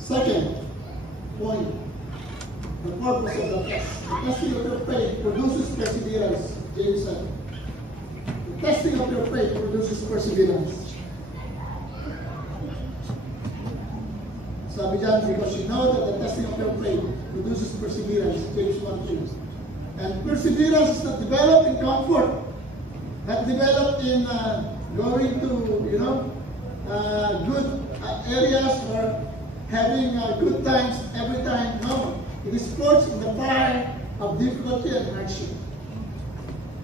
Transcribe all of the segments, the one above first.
Second point, the purpose of the test. The testing of your faith produces perseverance, James said. The testing of your faith produces perseverance. Sabi dyan, because you know that the testing of your faith produces perseverance, James 1:2. And perseverance is not developed in comfort, not developed in going to, good areas or having good times every time. No, it is forged in the fire of difficulty and hardship.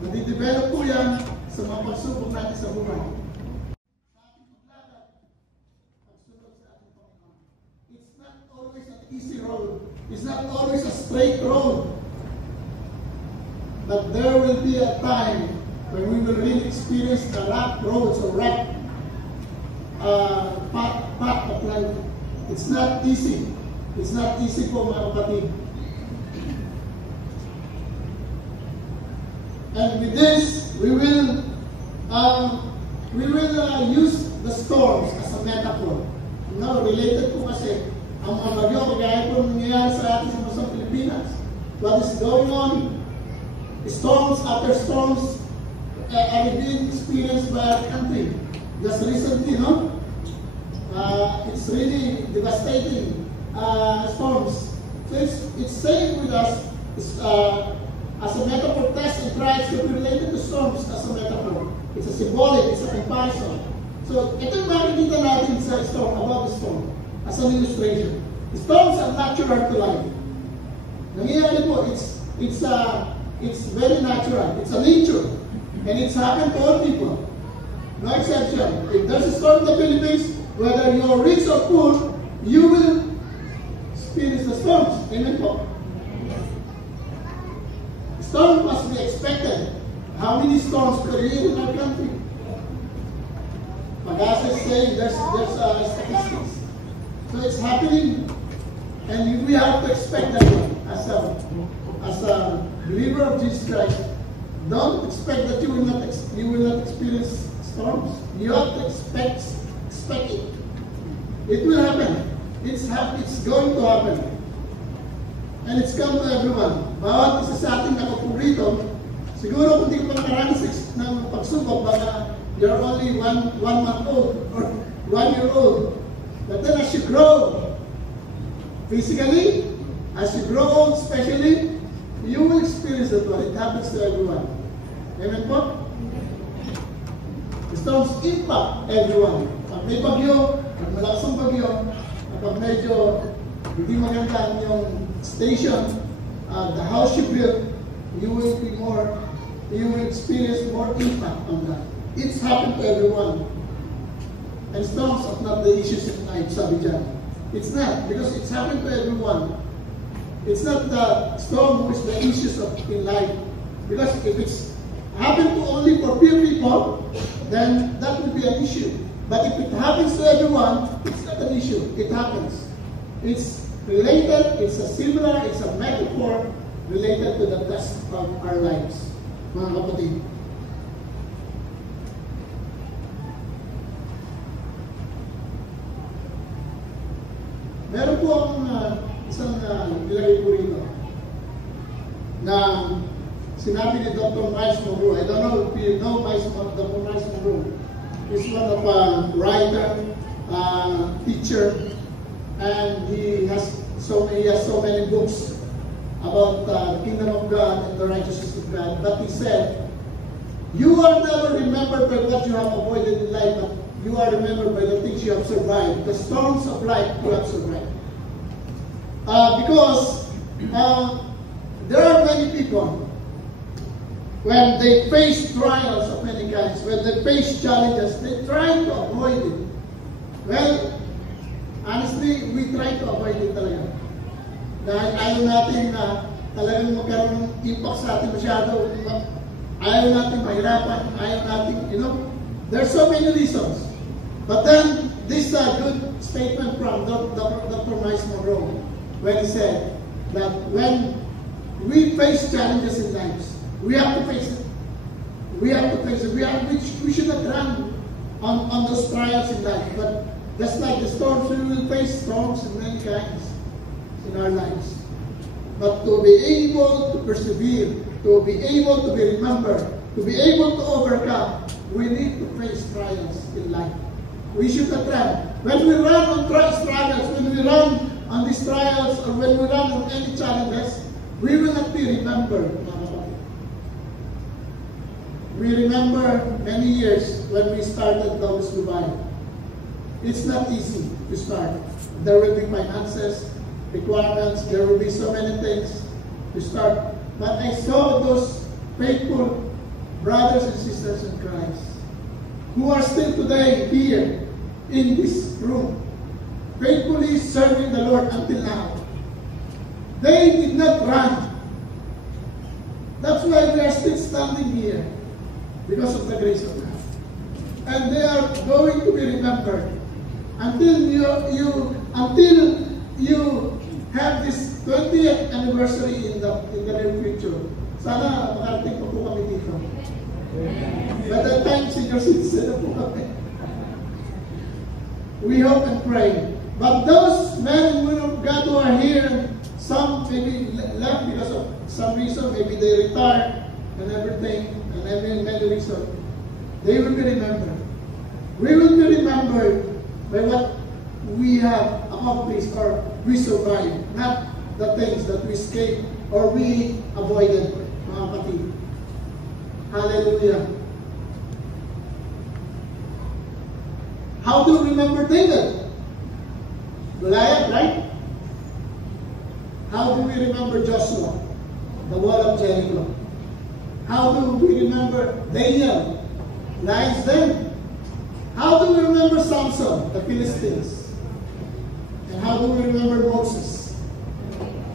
Nadidevelop po yan sa mga pagsubok natin sa buhay. It's not always an easy road. It's not always a straight road. But there will be a time when we will really experience the rough roads or rough path of life. It's not easy. It's not easy po mga kapatid. And with this, we will use the storms as a metaphor. Related po kasi ang mga bagyo, kagaya po nangyayari sa atin sa Musang Pilipinas. What is going on? Storms after storms are being experienced by our country. Just recently, it's really devastating storms. So it's saying with us, as a metaphor, tests and trials can be related to storms as a metaphor. It's a symbolic, it's a comparison. So ito yung makikita natin sa storm, about the storm, as an illustration. Storms are natural to life. Nangyayari po, it's very natural. It's a nature. And it's happened to all people. No exception. If there's a storm in the Philippines, whether you're rich or poor, you will experience the storms. Amen po. Storm must be expected. How many storms per year in our country? Pag-asa is saying there's statistics. So it's happening, and we have to expect that one as a believer of Jesus Christ. Don't expect that you will not experience storms. You have to expect it. It will happen. It's going to happen. And it's come to everyone. Bawat isa sa ating nakaupo rito, siguro kung di ko nakaranas ng pagsubok, baka you're only one month old or 1 year old. But then as you grow physically, as you grow old especially, you will experience that one. It happens to everyone. Amen po? The storms impact everyone. Pag may bagyo, pag malakas ang bagyo, pag medyo hindi maganda yung station, the house you build, you will experience more impact on that. It's happened to everyone. And storms are not the issues in life, sabi dyan. It's not, because it's happened to everyone. It's not the storm which is the issues in life. Because if it's happened to only for few people, then that would be an issue. But if it happens to everyone, it's not an issue. It happens. It's related, it's a metaphor related to the test of our lives, mga kapatid. Meron po akong isang nilagay po rito na sinabi ni Dr. Miles Monroe. I don't know if you know Dr. Miles Monroe. He's one of a writer, teacher, and he has so many books about the kingdom of God and the righteousness of God. But he said, you are never remembered by what you have avoided in life, but you are remembered by the things you have survived, the storms of life you have survived. Because there are many people, when they face trials of many kinds, when they face challenges, they try to avoid it. Well, honestly, we try to avoid it talaga. Dahil ayaw natin na talagang magkaroon ng impact sa atin masyado. Ayaw natin mahirapan. Ayaw natin, there's so many reasons. But then, this is a good statement from Dr. Miles Monroe when he said that when we face challenges in life, we have to face it. We have to face it. We should not run on those trials in life. But just like the storms, we will face storms in many times in our lives. But to be able to persevere, to be able to be remembered, to be able to overcome, we need to face trials in life. We should not run. When we run on struggles, when we run on these trials, or when we run on any challenges, we will not be remembered. We remember many years when we started Logos Dubai. It's not easy to start. There will be finances, requirements, there will be so many things to start. But I saw those faithful brothers and sisters in Christ who are still today here in this room, faithfully serving the Lord until now. They did not run. That's why we are still standing here, because of the grace of God. And they are going to be remembered until you have this 20th anniversary in the near future. Sana makarating pa po kami dito. By that time, senior citizen na po kami. We hope and pray. But those men and women of God who are here, some maybe left because of some reason, maybe they retired and everything, and many reasons, they will be remembered. We will be remembered by what we have accomplished or we survived, not the things that we escaped or we avoided, mga kapatid. Hallelujah. How do we remember David? Goliath, right? How do we remember Joshua? The wall of Jericho. How do we remember Daniel? Lion's den. How do we remember Samson? The Philistines. And how do we remember Moses?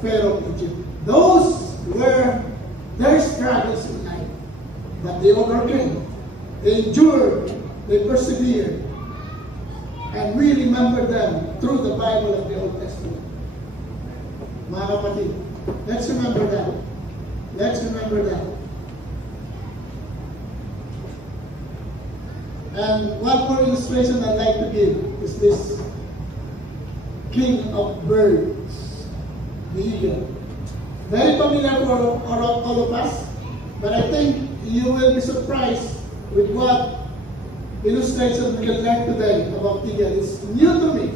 Pharaoh of Egypt. Those were their struggles in life. But they overcame. They endured. They persevered. And we remember them through the Bible of the Old Testament. Mga kapatid, let's remember that. Let's remember that. And one more illustration I'd like to give is this king of birds, the eagle. Very familiar for all of us, but I think you will be surprised with what illustration we can learn today about eagle. It's new to me.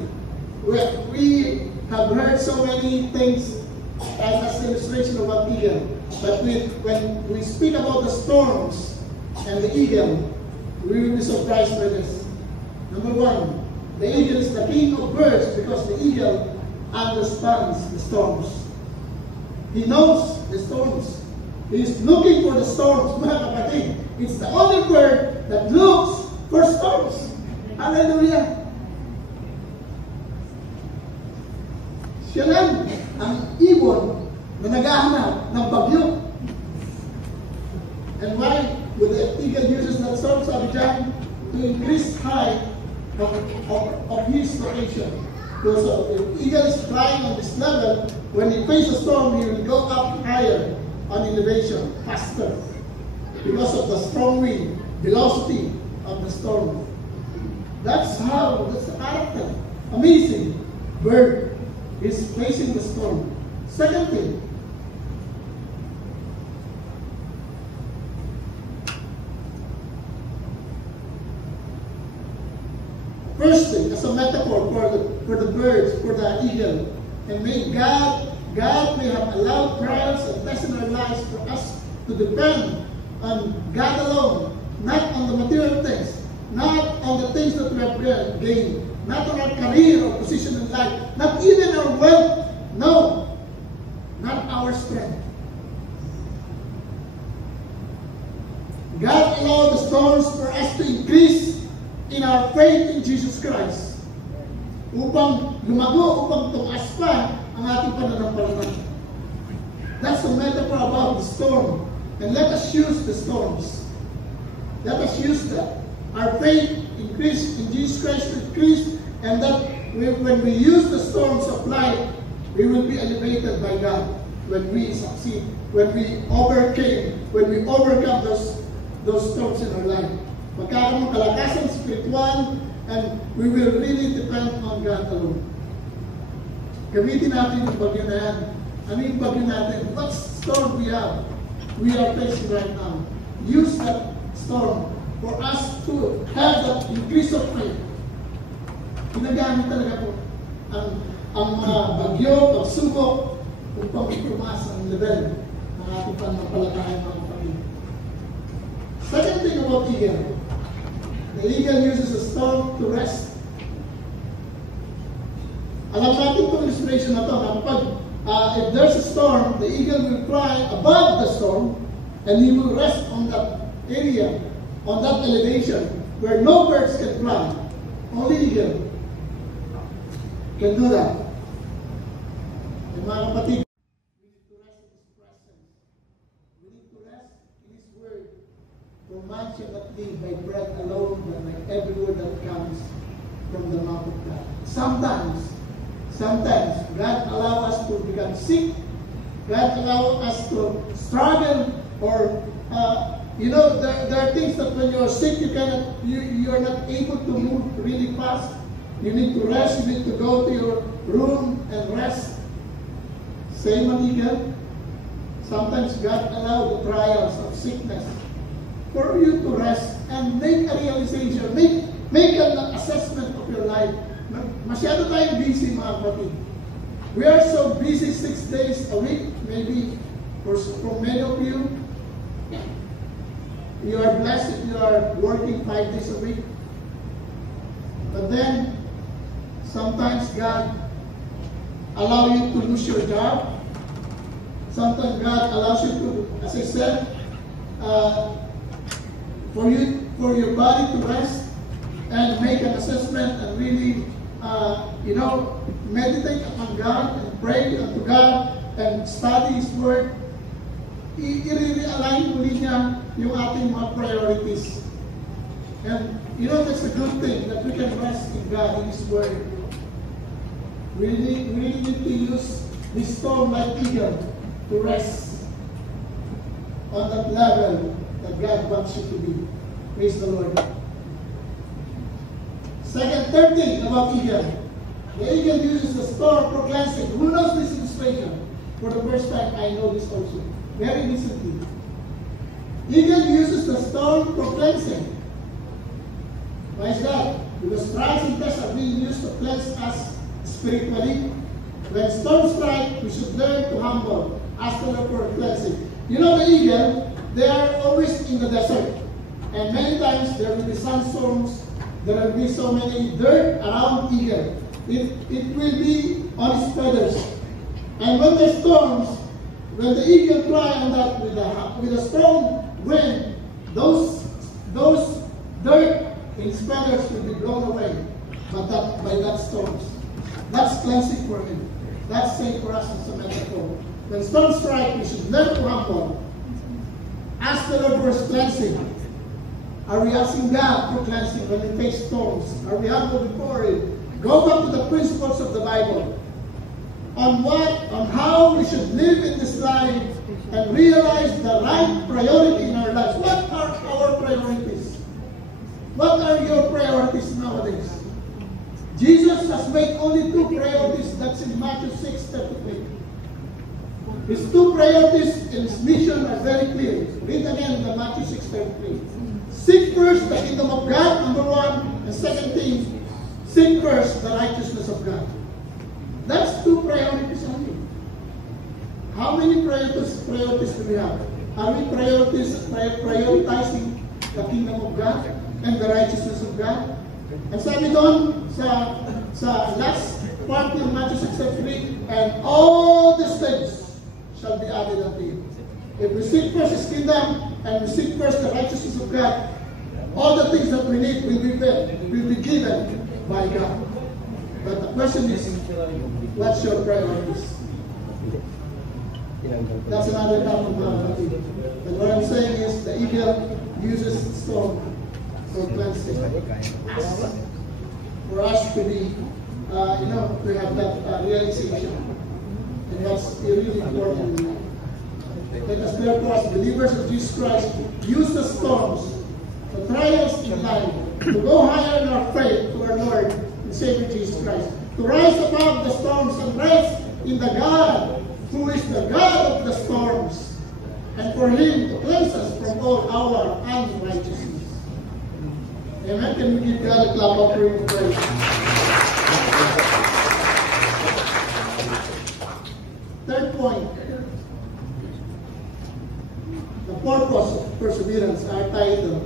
We have heard so many things as illustration about eagle, but when we speak about the storms and the eagle, we will be surprised by this. Number one, the eagle is the king of birds because the eagle understands the storms. He knows the storms. He is looking for the storms, mga kapatid. It's the only bird that looks for storms. Hallelujah! Siya lang ang ibon na naghahanap ng bagyo. And why would the eagle uses that storm, sabi dyan, to increase height of his location. So if eagle is flying on this level, when he faces a storm, he will go up higher on elevation, faster, because of the strong wind, velocity of the storm. That's the character. Amazing bird is facing the storm. Second thing, first thing, as a metaphor for the birds, for the eagle, and may God may have allowed trials and tests in our lives for us to depend on God alone, not on the material things, not on the things that we have gained, not on our career or position in life, not even our wealth, no, not our strength. God allowed the storms for us to increase in our faith in Jesus Christ, upang lumago, upang tumaas pa ang ating pananampalataya. That's a metaphor about the storm. And let us use the storms. Let us use that. Our faith increased in Jesus Christ, increased, and that when we use the storms of life, we will be elevated by God when we succeed, when we overcome those storms in our life. Magkakaroon ng kalakasan spiritual, and we will really depend on God alone. Gamitin natin yung bagyo na yan. Ano yung bagyo natin? What storm we have? We are facing right now. Use that storm for us to have that increase of faith. Ginagamit talaga po ang mga bagyo, pagsubok, upang tumaas ang level ng ating pananampalataya, mga kapatid. Second thing about eagle. The eagle uses a storm to rest. Alam natin itong illustration na ito, na kapag if there's a storm, the eagle will fly above the storm and he will rest on that area, on that elevation, where no birds can fly. Only eagle can do that. And mga kapatid, we need to rest in His presence. We need to rest in His word. For man shall not live by bread alone, but by every word that comes from the mouth of God. Sometimes, God allows us to become sick. God allows us to struggle, or there are things that when you are sick, you are not able to move really fast. You need to rest. You need to go to your room and rest. Same on eagle. Sometimes God allows the trials of sickness for you to rest and make a realization, make an assessment of your life. Masyado tayong busy, mga kapatid. We are so busy 6 days a week, maybe for many of you. You are blessed if you are working 5 days a week. But then, sometimes God allows you to lose your job. Sometimes God allows you to, as I said, for your body to rest and make an assessment and really, meditate upon God and pray unto God and study His Word. I-realign muli niya yung ating mga priorities. And that's a good thing that we can rest in God, in His Word. We really need to use this storm like eagle to rest on that level that God wants you to be. Praise the Lord. Third thing about eagle. The eagle uses the storm for cleansing. Who knows this illustration? For the first time, I know this also. Very recently. Eagle uses the storm for cleansing. Why is that? Because trials and tests are being used to cleanse us spiritually. When storms strike, we should learn to humble, ask the Lord for cleansing. The eagle, they are always in the desert. And many times there will be sandstorms, there will be so many dirt around eagle. It will be on its feathers. And when the storms, when the eagle fly on that with a strong wind, those dirt in its feathers will be blown away by that storms. That's cleansing for him. That's safe for us as a metaphor. When storms strike, we should learn to humble. Ask the Lord for His cleansing. Are we asking God for cleansing when we face storms? Are we humble before Him? Go back to the principles of the Bible on how we should live in this life and realize the right priority in our lives. What are our priorities? What are your priorities nowadays? Jesus has made only 2 priorities. That's in Matthew 6:33. His 2 priorities in His mission are very clear. Read again in Matthew 6:33. Seek first the kingdom of God, number 1, and second thing, seek first the righteousness of God. That's 2 priorities only. How many priorities do we have? Are we prioritizing the kingdom of God and the righteousness of God? And sabi doon sa last part of Matthew 6:33, and all these things shall be added unto you. If we seek first His kingdom and we seek first the righteousness of God, all the things that we need will be given by God. But the question is, what's your priorities? That's another topic. But what I'm saying is, the eagle uses storm for cleansing. For us to be, to have that realization. And that's really important. Let us therefore, as believers of Jesus Christ, use the storms, the trials in life, to go higher in our faith to our Lord and Savior Jesus Christ. to rise above the storms and rest in the God who is the God of the storms, and for Him to cleanse us from all our unrighteousness. Amen. Can we give God a clap of praise? Third point, the purpose of perseverance, our title.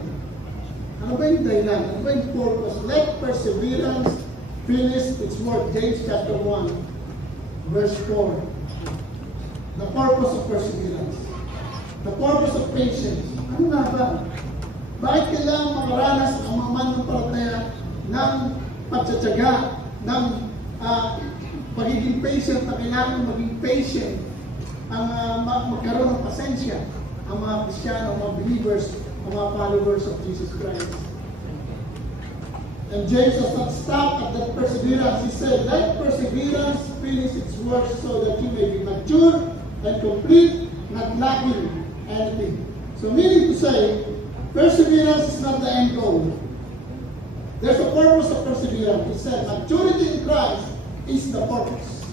Ano ba yung dahilan? Ano ba yung purpose? Let perseverance finish its work. James chapter 1, verse 4. The purpose of perseverance. The purpose of patience. Ano nga ba? Bakit kailangan makaranas ang mga mananampalataya ng pagtsatsaga, ng pagiging patient, na kailangan maging patient, ang magkaroon ng pasensya, ang mga Kristiyano, ang mga believers, ang mga followers of Jesus Christ. And James does not stop at that perseverance. He said, let perseverance finish its work so that you may be mature and complete, not lacking anything. So meaning to say, perseverance is not the end goal. There's a purpose of perseverance. He said, maturity in Christ is the purpose.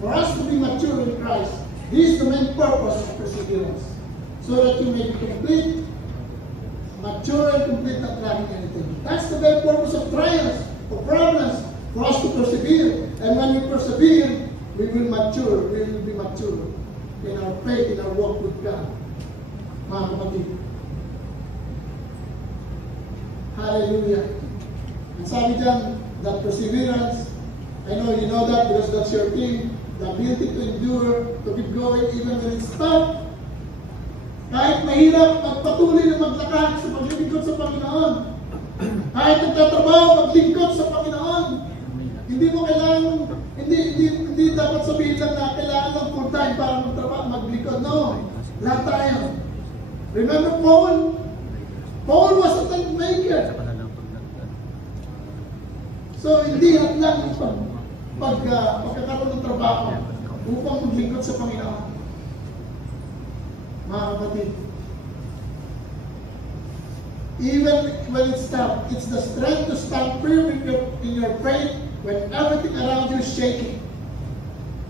For us to be mature in Christ, this is the main purpose of perseverance. So that you may be complete, mature and complete, not lacking anything. That's the main purpose of trials, of problems, for us to persevere. And when we persevere, we will mature. We will be mature in our faith, in our walk with God. Mga kapatid. Hallelujah. And sabi dyan, that perseverance, I know you know that because that's your thing, the ability to endure, to keep going even when it's tough. Kahit mahirap, magpatuloy na maglakad sa paglilingkod sa Panginoon. Kahit nagtatrabaho, maglingkod sa Panginoon. Hindi mo kailangan, hindi dapat sabihin lang na kailangan ng full time para magtrabaho, maglingkod. No, lahat tayo. Remember Paul? Paul was a tent maker. So, hindi at lang pagkakaroon ng trabaho upang maglingkod sa Panginoon. Mga kapatid, even when it's tough, it's the strength to stand firm in your faith when everything around you is shaking.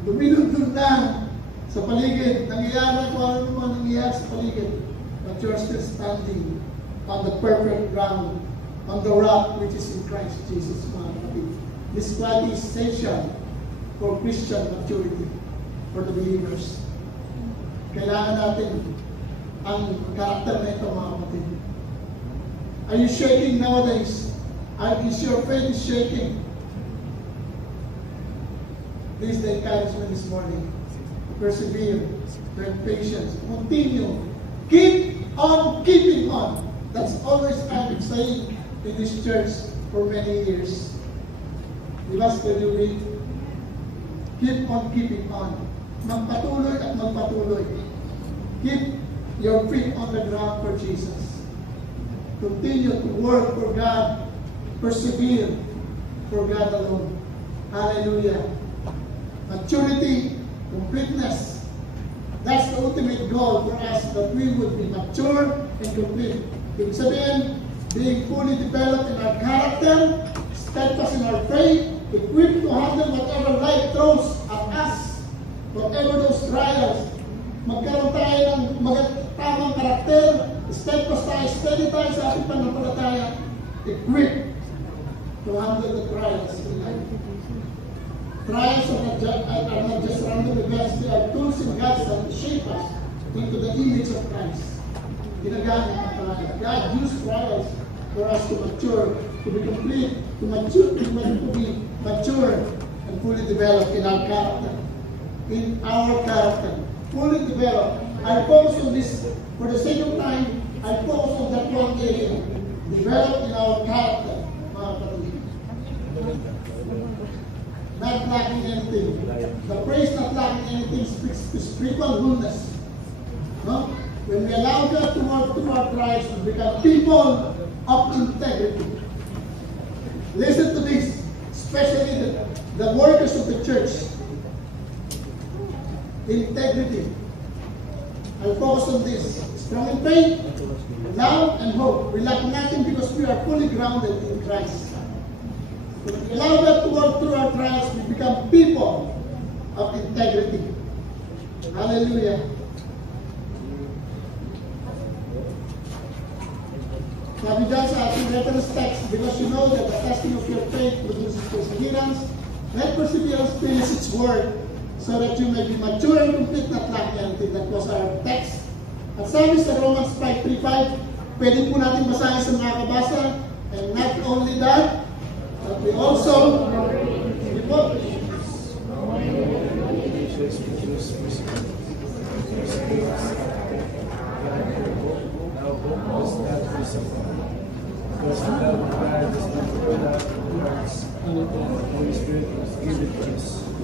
Lumilundun na sa paligid, nangyayari kung ano naman nangyayari sa paligid, but you're still standing on the perfect ground, on the rock which is in Christ Jesus, mga kapatid. This quality is essential for Christian maturity, for the believers. Kailangan natin ang karakter na ito, mga kapatid. Are you shaking nowadays? Is your faith shaking? This is the encouragement this morning. Persevere, have patience, continue, keep on keeping on. That's always I've been saying in this church for many years. Diba, Schedule B? Keep on keeping on. Magpatuloy at magpatuloy. Keep your feet on the ground for Jesus. Continue to work for God. Persevere for God alone. Hallelujah. Maturity, completeness. That's the ultimate goal for us, that we would be mature and complete. Ibig sabihin, being fully developed in our character, steadfast in our faith, equipped to handle whatever life throws at us, whatever those trials. Magkaroon tayo ng tamang karakter, steadfast tayo, steady tayo sa ating pananampalataya, equipped to handle the trials in life. Trials are not just random events, they are tools in God's hand to shape us into the image of Christ. Ginagamit ang trials. God used trials for us to mature, to be complete, to be mature and fully developed in our character. In our character. Fully developed. I focus on this, for the sake of time, I focus on that one area. Developed in our character, mga kapatid. Not lacking anything. The phrase not lacking anything speaks to spiritual wholeness. No? When we allow God to work through our lives, we become people of integrity. Listen to this, especially the workers of the church. Integrity. I'll focus on this. Strong in faith, love, and hope. We lack nothing because we are fully grounded in Christ. If we allow that to work through our trials, we become people of integrity. Hallelujah. Sabi dyan sa ating reference text, because you know that the testing of your faith produces perseverance. Let perseverance finish its work, so that you may be mature and complete, not lacking anything. That was our text. At sabi sa Romans 5:3-5, pwede po natin basahin sa mga kabasa. And not only that, but we also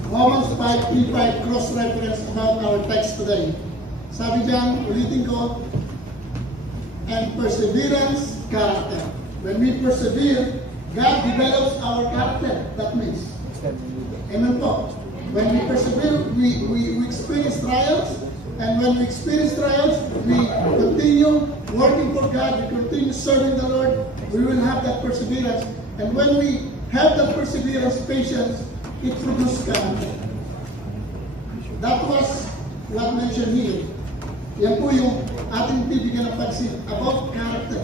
Romans 5:3-5 cross-reference about our text today. Sabi dyan, ulitin ko, and perseverance, character. When we persevere, God develops our character. That means. Amen po. When we persevere, we experience trials. And when we experience trials, we continue working for God. We continue serving the Lord. We will have that perseverance. And when we have that perseverance, patience, it produces character. That was what mentioned here. Yan po yung ating bibigyan ng pansin about character.